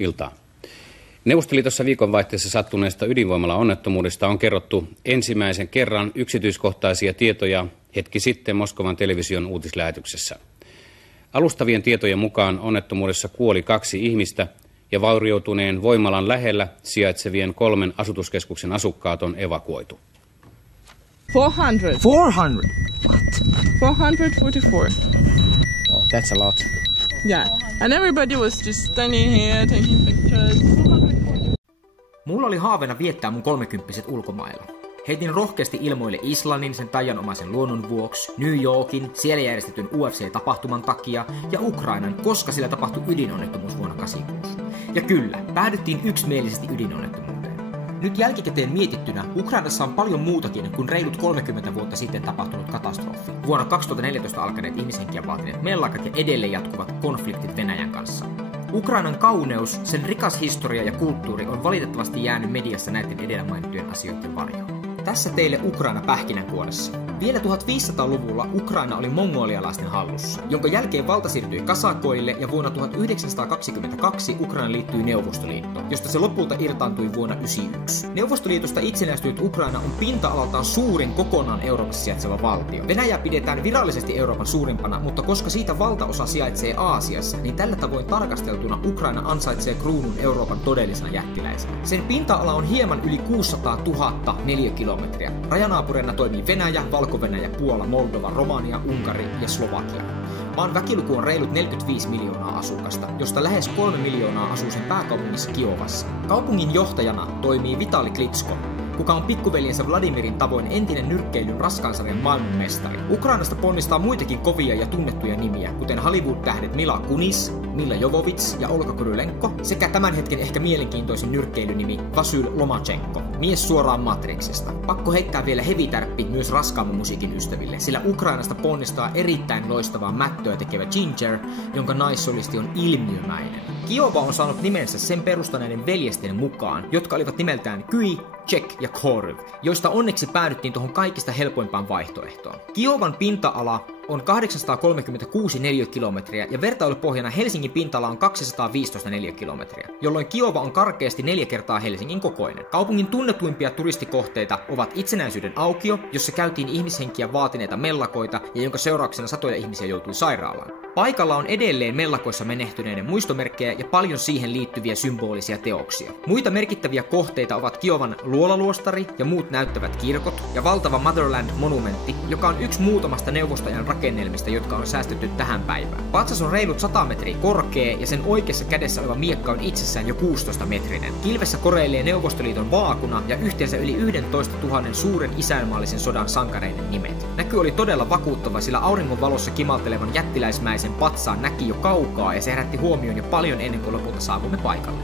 iltaa. Neuvostoliitossa viikonvaihteessa sattuneesta ydinvoimala-onnettomuudesta on kerrottu ensimmäisen kerran yksityiskohtaisia tietoja hetki sitten Moskovan television uutislähetyksessä. Alustavien tietojen mukaan onnettomuudessa kuoli 2 ihmistä ja vaurioituneen voimalan lähellä sijaitsevien 3 asutuskeskuksen asukkaat on evakuoitu. 400. 400? What? 444. Oh, that's a lot. Yeah. And everybody was just standing here taking pictures. Mulla oli haaveena viettää mun 30-vuotiset ulkomailla. Heitin rohkeasti ilmoille Islannin sen taianomaisen luonnon vuoksi, New Yorkin siellä järjestetyn UFC-tapahtuman takia ja Ukrainan, koska sillä tapahtui ydinonnettomuus vuonna 1986. Ja kyllä, päädyttiin yksimielisesti ydinonnettomuuteen. Nyt jälkikäteen mietittynä Ukrainassa on paljon muutakin kuin reilut 30 vuotta sitten tapahtunut katastrofi. Vuonna 2014 alkaneet ihmishenkiä vaatineet mellakat ja edelleen jatkuvat konfliktit Venäjän kanssa. Ukrainan kauneus, sen rikas historia ja kulttuuri on valitettavasti jäänyt mediassa näiden edellä mainittujen asioiden varjoon. Tässä teille Ukraina pähkinänkuoressa. Vielä 1500-luvulla Ukraina oli mongolialaisten hallussa, jonka jälkeen valta siirtyi kasakoille ja vuonna 1922 Ukraina liittyi Neuvostoliittoon, josta se lopulta irtaantui vuonna 1991. Neuvostoliitosta itsenäistynyt Ukraina on pinta-alaltaan suurin kokonaan Euroopassa sijaitseva valtio. Venäjä pidetään virallisesti Euroopan suurimpana, mutta koska siitä valtaosa sijaitsee Aasiassa, niin tällä tavoin tarkasteltuna Ukraina ansaitsee kruunun Euroopan todellisena jättiläisenä. Sen pinta-ala on hieman yli 600 000 neliökilometriä. Rajanaapureina toimii Venäjä, Valko-Venäjä, Puola, Moldova, Romania, Unkari ja Slovakia. Maan väkiluku on reilut 45 miljoonaa asukasta, josta lähes 3 miljoonaa asuu sen pääkaupungissa Kiovassa. Kaupungin johtajana toimii Vitali Klitschko, kuka on pikkuveljensä Vladimirin tavoin entinen nyrkkeilyn raskaansarjan maailmanmestari. Ukrainasta ponnistaa muitakin kovia ja tunnettuja nimiä, kuten Hollywood-tähdet Mila Kunis, Milla Jovovits ja Olga Kurylenko, sekä tämän hetken ehkä mielenkiintoisin nyrkkeilynimi Vasyl Lomachenko, mies suoraan Matrixista. Pakko heittää vielä hevitärppi myös raskaamman musiikin ystäville, sillä Ukrainasta ponnistaa erittäin loistavaa mättöä tekevä Ginger, jonka naissolisti on ilmiömäinen. Kiova on saanut nimensä sen perustaneiden veljesten mukaan, jotka olivat nimeltään Kyi, Czech ja Koryv, joista onneksi päädyttiin tuohon kaikista helpoimpaan vaihtoehtoon. Kiovan pinta-ala on 836 neliökilometriä ja vertailupohjana Helsingin pinta-ala on 215 neliökilometriä, jolloin Kiova on karkeasti 4 kertaa Helsingin kokoinen. Kaupungin tunnetuimpia turistikohteita ovat Itsenäisyyden aukio, jossa käytiin ihmishenkiä vaatineita mellakoita ja jonka seurauksena satoja ihmisiä joutui sairaalaan. Paikalla on edelleen mellakoissa menehtyneiden muistomerkkejä ja paljon siihen liittyviä symbolisia teoksia. Muita merkittäviä kohteita ovat Kiovan luolaluostari ja muut näyttävät kirkot ja valtava Motherland-monumentti, joka on yksi muutamasta neuvostoajan rakennelmista, jotka on säästetty tähän päivään. Patsas on reilut 100 metriä korkea ja sen oikeassa kädessä oleva miekka on itsessään jo 16-metrinen. Kilvessä koreilee Neuvostoliiton vaakuna ja yhteensä yli 11 000 suuren isänmaallisen sodan sankareiden nimet. Näky oli todella vakuuttava, sillä auringon valossa kimaltelevan jättiläismäisen patsaan näki jo kaukaa ja se herätti huomioon jo paljon ennen kuin lopulta saavumme paikalle.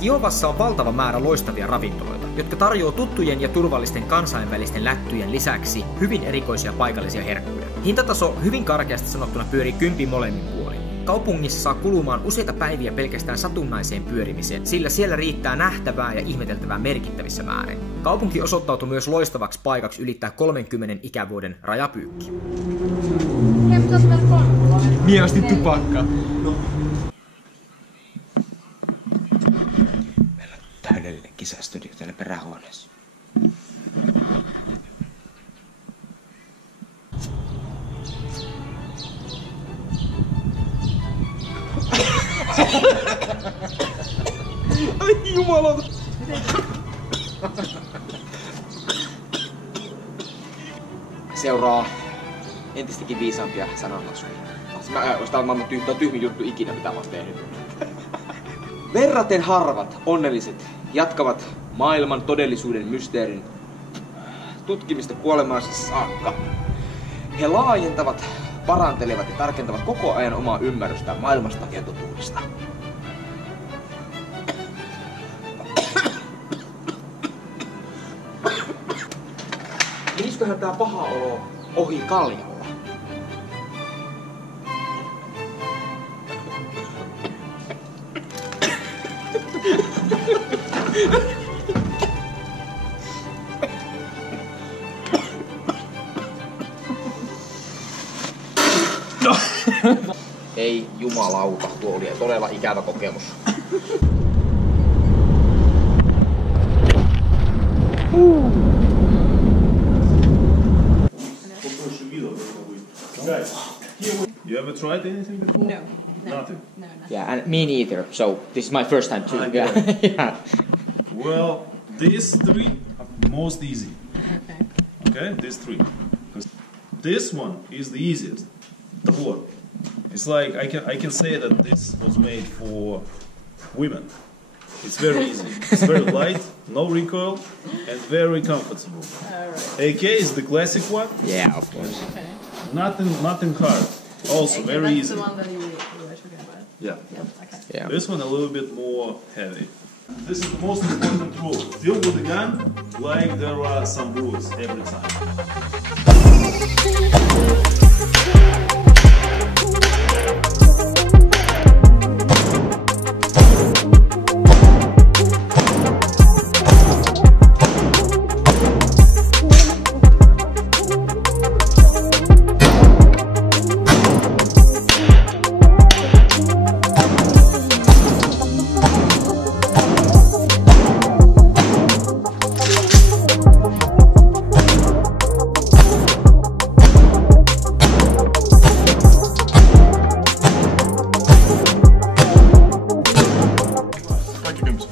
Kiovassa on valtava määrä loistavia ravintoloita, jotka tarjoaa tuttujen ja turvallisten kansainvälisten lättyjen lisäksi hyvin erikoisia paikallisia herkkuja. Hintataso hyvin karkeasti sanottuna pyörii 10 molemmin puolin. Kaupungissa saa kulumaan useita päiviä pelkästään satunnaiseen pyörimiseen, sillä siellä riittää nähtävää ja ihmeteltävää merkittävissä määrin. Kaupunki osoittautui myös loistavaksi paikaksi ylittää 30 ikävuoden rajapyykki. Mie ostin tupakkaa. Meillä on täydellinen kisastudio täällä perähuoneessa. Ai jumala! Seuraa entistäkin viisaampia sananlaskuja. Tämä on maailman tyhmin juttu ikinä, mitä mä oon tehnyt. Verraten harvat onnelliset jatkavat maailman todellisuuden mysteerin tutkimista kuolemaansa saakka. He laajentavat, parantelevat ja tarkentavat koko ajan omaa ymmärrystään maailmasta ja totuudesta. Menisiköhän tää paha olo ohi kaljalla? Ei jumalauta, tuo oli todella ikävä kokemus. You ever tried anything before? No. Nothing. No, nothing. Yeah, and me neither. So this is my first time too. Okay. Yeah. Well, these three are most easy. Okay. Okay, these three. 'Cause this one is the easiest. The one. It's like I can say that this was made for women. It's very easy. It's very light, no recoil, and very comfortable. AK is the classic one. Yeah, of course. Okay. Nothing hard. Also very That's easy. the one that you were talking about. Yeah. Yeah. Okay. Yeah. This one a little bit more heavy. This is the most important rule. Deal with the gun like there are some rules every time.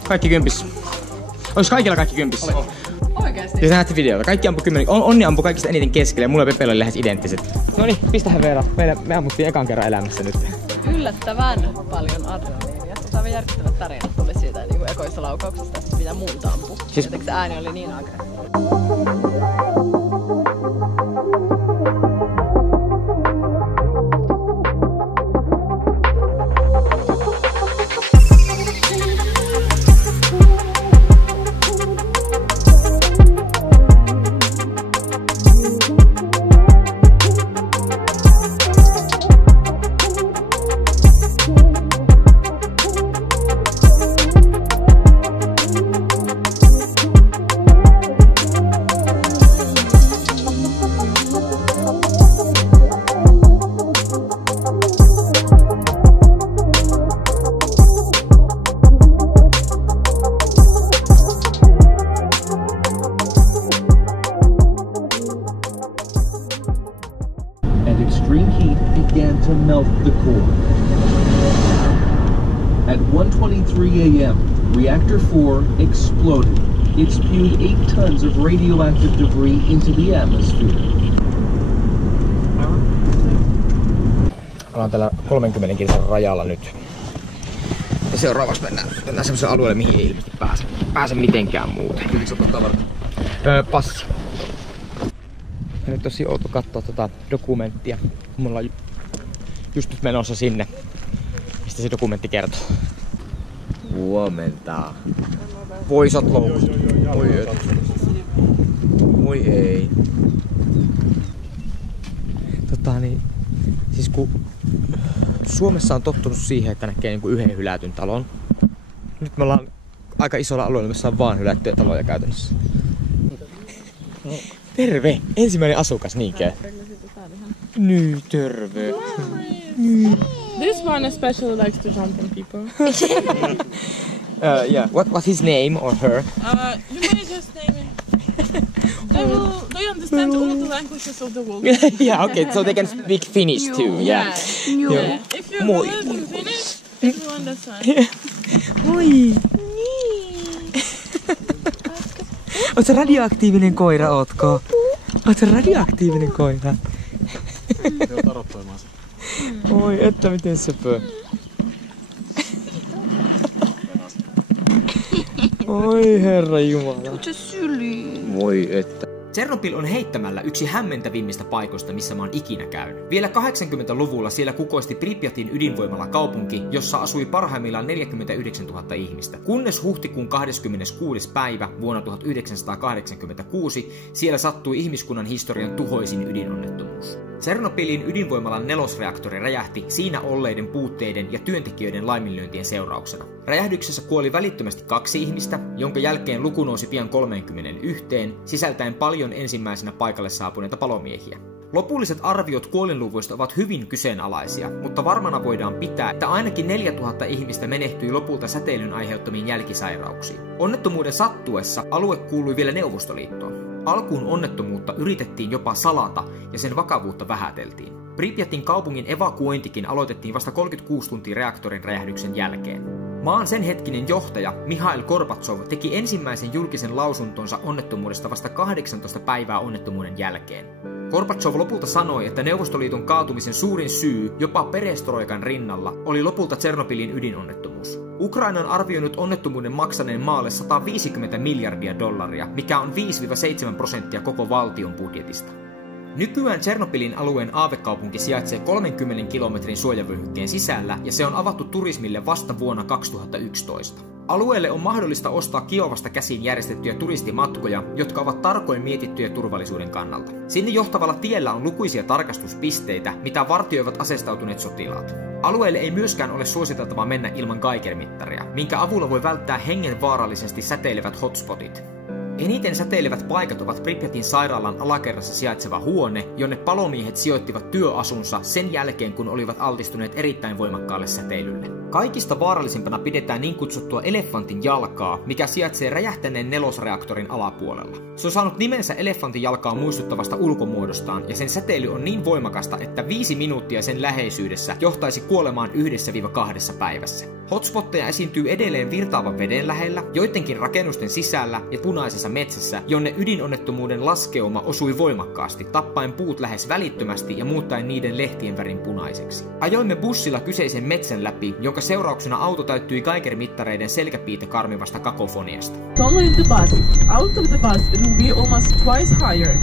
Kaikki kympis. Olis kaikilla kaikki kympis? Oikeesti? Te näette videota. Kaikki ampui 10. Onni ampui kaikista eniten keskelle ja mulla ja Pepellä oli lähes identtiset. Noniin, pistähän Veera. Me ammuttiin ekan kerran elämässä nyt. Yllättävän paljon adrenaliinia. Aivan järkyttävät tarinat tuli siitä niin kuin ekoista laukauksesta, mitä muuta ampui. Siis... Jotenkin se ääni oli niin aggressiivinen. Extreme heat began to melt the core. At 1:23 a.m., reactor 4 exploded. It spewed 8 tons of radioactive debris into the atmosphere. Ollaan tällä 30 kilsan rajalla nyt. Ja seuraavaksi mennään semmoiselle alueelle, mihin ei ilmeisesti pääse mitenkään muuten. Pitikö ottaa tavarat? Passi. Ja nyt tosi outo katsoa tota dokumenttia. Mulla on just nyt menossa sinne, mistä se dokumentti kertoo. Huomenta. Voisat loukut. Moi ei. Siis kun Suomessa on tottunut siihen, että näkee niinku yhden hylätyn talon. Nyt me ollaan aika isolla alueella, missä on vaan hylättyjä taloja käytännössä. Terve! Ensimmäinen asukas, niinkö? Nyt terve! This one especially likes to jump on people. Yeah. What's his name or her? You may just name it. They understand all the languages of the world. Yeah, okay, so they can speak Finnish too, yeah. Yeah. If you Moi. know it in Finnish, you understand. Moi! Oot sä radioaktiivinen koira, ootko? Oot sä radioaktiivinen koira? Joo, tarottoimaan se. Oi, että miten söpö. Oi herra jumala. Se syli. Voi että. Tšernobyl on heittämällä yksi hämmentävimmistä paikoista, missä mä oon ikinä käynyt. Vielä 80-luvulla siellä kukoisti Pripyatin ydinvoimala kaupunki, jossa asui parhaimmillaan 49 000 ihmistä. Kunnes huhtikuun 26. päivä vuonna 1986 siellä sattui ihmiskunnan historian tuhoisin ydinonnettomuus. Tšernobylin ydinvoimalan 4. reaktori räjähti siinä olleiden puutteiden ja työntekijöiden laiminlyöntien seurauksena. Räjähdyksessä kuoli välittömästi 2 ihmistä, jonka jälkeen luku nousi pian 31, sisältäen paljon ensimmäisenä paikalle saapuneita palomiehiä. Lopulliset arviot kuolinluvuista ovat hyvin kyseenalaisia, mutta varmana voidaan pitää, että ainakin 4000 ihmistä menehtyi lopulta säteilyn aiheuttamiin jälkisairauksiin. Onnettomuuden sattuessa alue kuului vielä Neuvostoliittoon. Alkuun onnettomuutta yritettiin jopa salata ja sen vakavuutta vähäteltiin. Pripyatin kaupungin evakuointikin aloitettiin vasta 36 tuntia reaktorin räjähdyksen jälkeen. Maan sen hetkinen johtaja Mikhail Gorbatsov teki ensimmäisen julkisen lausuntonsa onnettomuudesta vasta 18 päivää onnettomuuden jälkeen. Gorbatsov lopulta sanoi, että Neuvostoliiton kaatumisen suurin syy, jopa perestroikan rinnalla, oli lopulta Tšernobylin ydinonnettomuus. Ukraina on arvioinut onnettomuuden maksaneen maalle $150 miljardia, mikä on 5-7% koko valtion budjetista. Nykyään Tšernobylin alueen aavekaupunki sijaitsee 30 kilometrin suojavyöhykkeen sisällä ja se on avattu turismille vasta vuonna 2011. Alueelle on mahdollista ostaa Kiovasta käsin järjestettyjä turistimatkoja, jotka ovat tarkoin mietittyjä turvallisuuden kannalta. Sinne johtavalla tiellä on lukuisia tarkastuspisteitä, mitä vartioivat asestautuneet sotilaat. Alueelle ei myöskään ole suositeltavaa mennä ilman Geiger-mittaria, minkä avulla voi välttää hengenvaarallisesti säteilevät hotspotit. Eniten säteilevät paikat ovat Pripyatin sairaalan alakerrassa sijaitseva huone, jonne palomiehet sijoittivat työasunsa sen jälkeen, kun olivat altistuneet erittäin voimakkaalle säteilylle. Kaikista vaarallisimpana pidetään niin kutsuttua elefantin jalkaa, mikä sijaitsee räjähtäneen nelosreaktorin alapuolella. Se on saanut nimensä elefantin jalkaa muistuttavasta ulkomuodostaan, ja sen säteily on niin voimakasta, että 5 minuuttia sen läheisyydessä johtaisi kuolemaan 1-2 päivässä. Hotspotteja esiintyy edelleen virtaavan veden lähellä, joidenkin rakennusten sisällä ja punaisessa metsässä, jonne ydinonnettomuuden laskeuma osui voimakkaasti, tappaen puut lähes välittömästi ja muuttaen niiden lehtien värin punaiseksi. Ajoimme bussilla kyseisen metsän läpi, jonka seurauksena auto täyttyi Geiger-mittareiden selkäpiitä karmivasta kakofoniasta. Following the bus, out of the bus it will be almost twice higher,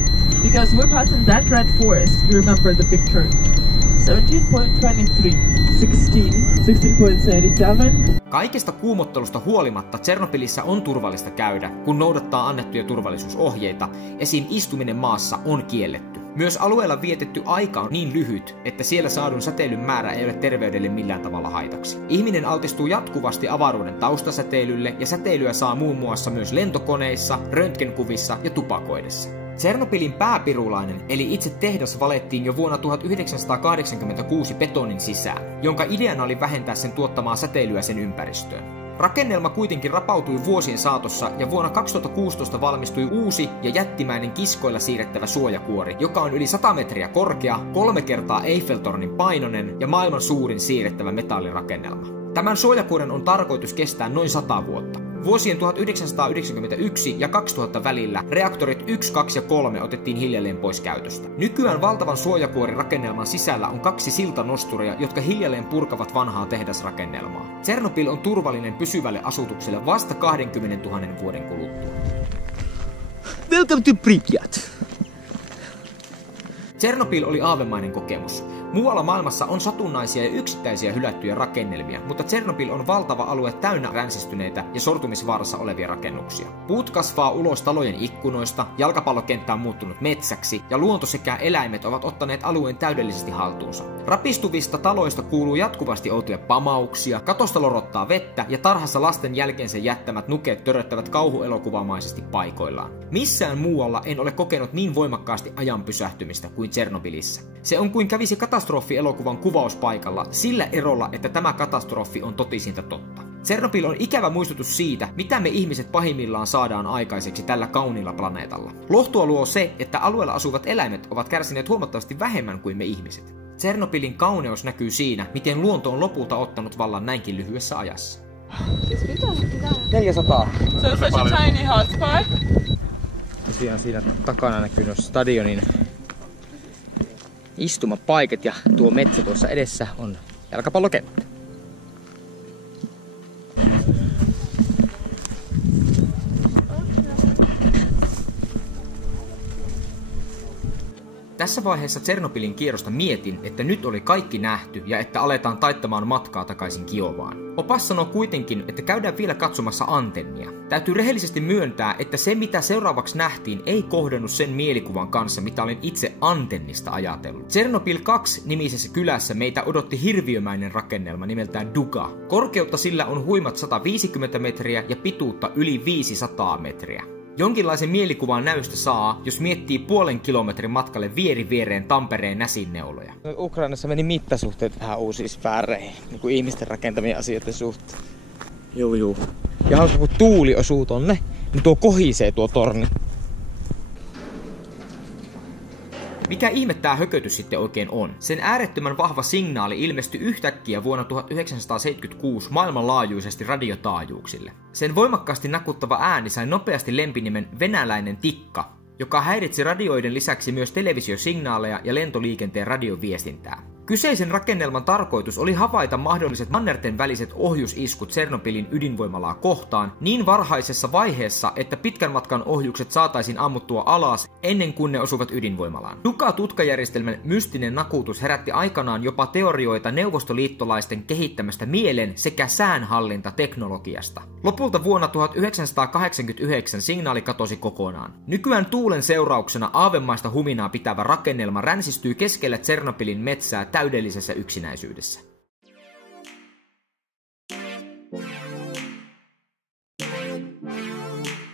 because we're passing that red forest, you remember the picture. 17.23, 16.77. Kaikesta kuumottelusta huolimatta Tšernobylissä on turvallista käydä, kun noudattaa annettuja turvallisuusohjeita, esim. Istuminen maassa on kielletty. Myös alueella vietetty aika on niin lyhyt, että siellä saadun säteilyn määrä ei ole terveydelle millään tavalla haitaksi. Ihminen altistuu jatkuvasti avaruuden taustasäteilylle ja säteilyä saa muun muassa myös lentokoneissa, röntgenkuvissa ja tupakoidessa. Tšernobylin pääpirulainen eli itse tehdas valettiin jo vuonna 1986 betonin sisään, jonka ideana oli vähentää sen tuottamaa säteilyä sen ympäristöön. Rakennelma kuitenkin rapautui vuosien saatossa ja vuonna 2016 valmistui uusi ja jättimäinen kiskoilla siirrettävä suojakuori, joka on yli 100 metriä korkea, 3 kertaa Eiffeltornin painoinen ja maailman suurin siirrettävä metallirakennelma. Tämän suojakuoren on tarkoitus kestää noin 100 vuotta. Vuosien 1991 ja 2000 välillä reaktorit 1, 2 ja 3 otettiin hiljalleen pois käytöstä. Nykyään valtavan suojakuorirakennelman sisällä on 2 siltanosturia, jotka hiljalleen purkavat vanhaa tehdasrakennelmaa. Tšernobyl on turvallinen pysyvälle asutukselle vasta 20 000 vuoden kuluttua. Welcome to Pripyat! Tšernobyl oli aavemainen kokemus. Muualla maailmassa on satunnaisia ja yksittäisiä hylättyjä rakennelmia, mutta Tšernobyl on valtava alue täynnä ränsistyneitä ja sortumisvaarassa olevia rakennuksia. Puut kasvaa ulos talojen ikkunoista, jalkapallokenttä on muuttunut metsäksi ja luonto sekä eläimet ovat ottaneet alueen täydellisesti haltuunsa. Rapistuvista taloista kuuluu jatkuvasti outoja pamauksia, katosta lorottaa vettä ja tarhassa lasten jälkeensä jättämät nuket töröttävät kauhuelokuvamaisesti paikoillaan. Missään muualla en ole kokenut niin voimakkaasti ajan pysähtymistä kuin Tšernobylissä. Se on kuin kävisi katastrofielokuvan kuvauspaikalla sillä erolla, että tämä katastrofi on totisinta totta. Tšernobyl on ikävä muistutus siitä, mitä me ihmiset pahimmillaan saadaan aikaiseksi tällä kauniilla planeetalla. Lohtua luo se, että alueella asuvat eläimet ovat kärsineet huomattavasti vähemmän kuin me ihmiset. Tšernobylin kauneus näkyy siinä, miten luonto on lopulta ottanut vallan näinkin lyhyessä ajassa. 400. So it's such a tiny hotspot. Tosiaan siinä takana näkyy noissa stadionin istumapaikat ja tuo metsä tuossa edessä on jalkapallokenttä. Tässä vaiheessa Tšernobylin kierrosta mietin, että nyt oli kaikki nähty ja että aletaan taittamaan matkaa takaisin Kiovaan. Opas sanoo kuitenkin, että käydään vielä katsomassa antennia. Täytyy rehellisesti myöntää, että se mitä seuraavaksi nähtiin ei kohdannut sen mielikuvan kanssa, mitä olin itse antennista ajatellut. Tšernobyl 2-nimisessä kylässä meitä odotti hirviömäinen rakennelma nimeltään Duga. Korkeutta sillä on huimat 150 metriä ja pituutta yli 500 metriä. Jonkinlaisen mielikuvan näystä saa, jos miettii 0,5 kilometrin matkalle viereen Tampereen näsinneuloja. Ukrainassa meni mittasuhteet vähän uusiin sfääreihin, niin kuin ihmisten rakentamien asioiden suhteen. Joo. Ja hauska, kun tuuli osuu tonne, niin tuo kohisee tuo torni. Mikä ihme tää hökötys sitten oikein on? Sen äärettömän vahva signaali ilmestyi yhtäkkiä vuonna 1976 maailmanlaajuisesti radiotaajuuksille. Sen voimakkaasti nakuttava ääni sai nopeasti lempinimen venäläinen tikka, joka häiritsi radioiden lisäksi myös televisiosignaaleja ja lentoliikenteen radioviestintää. Kyseisen rakennelman tarkoitus oli havaita mahdolliset mannerten väliset ohjusiskut Tsernobylin ydinvoimalaa kohtaan niin varhaisessa vaiheessa, että pitkän matkan ohjukset saataisiin ammuttua alas ennen kuin ne osuvat ydinvoimalaan. Duka-tutkajärjestelmän mystinen nakutus herätti aikanaan jopa teorioita neuvostoliittolaisten kehittämästä mielen sekä säänhallintateknologiasta. Lopulta vuonna 1989 signaali katosi kokonaan. Nykyään tuulen seurauksena aavemaista huminaa pitävä rakennelma ränsistyy keskellä Tsernobylin metsää täydellisessä yksinäisyydessä.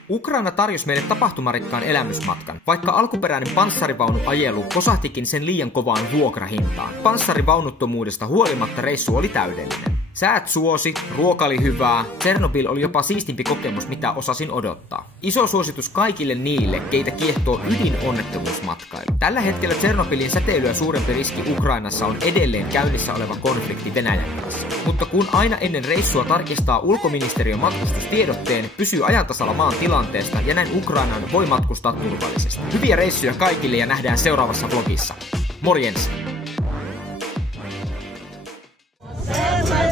Ukraina tarjosi meille tapahtumarikkaan elämysmatkan, vaikka alkuperäinen panssarivaunuajelu kosahtikin sen liian kovaan vuokrahintaan. Panssarivaunuttomuudesta huolimatta reissu oli täydellinen. Säät suosi, ruoka oli hyvää, Tsernobyl oli jopa siistimpi kokemus, mitä osasin odottaa. Iso suositus kaikille niille, keitä kiehtoo ydinonnettomuusmatkailu. Tällä hetkellä Tsernobylin säteilyä suurempi riski Ukrainassa on edelleen käynnissä oleva konflikti Venäjän kanssa. Mutta kun aina ennen reissua tarkistaa ulkoministeriön matkustustiedotteen, pysyy ajan tasalla maan tilanteesta ja näin Ukrainaan voi matkustaa turvallisesti. Hyviä reissuja kaikille ja nähdään seuraavassa vlogissa. Morjens!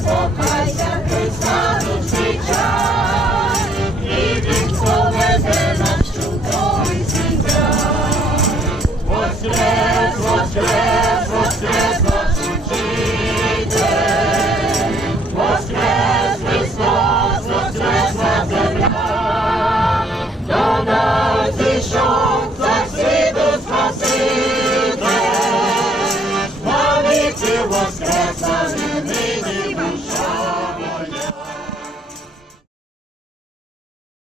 Pokajся, Христа душі.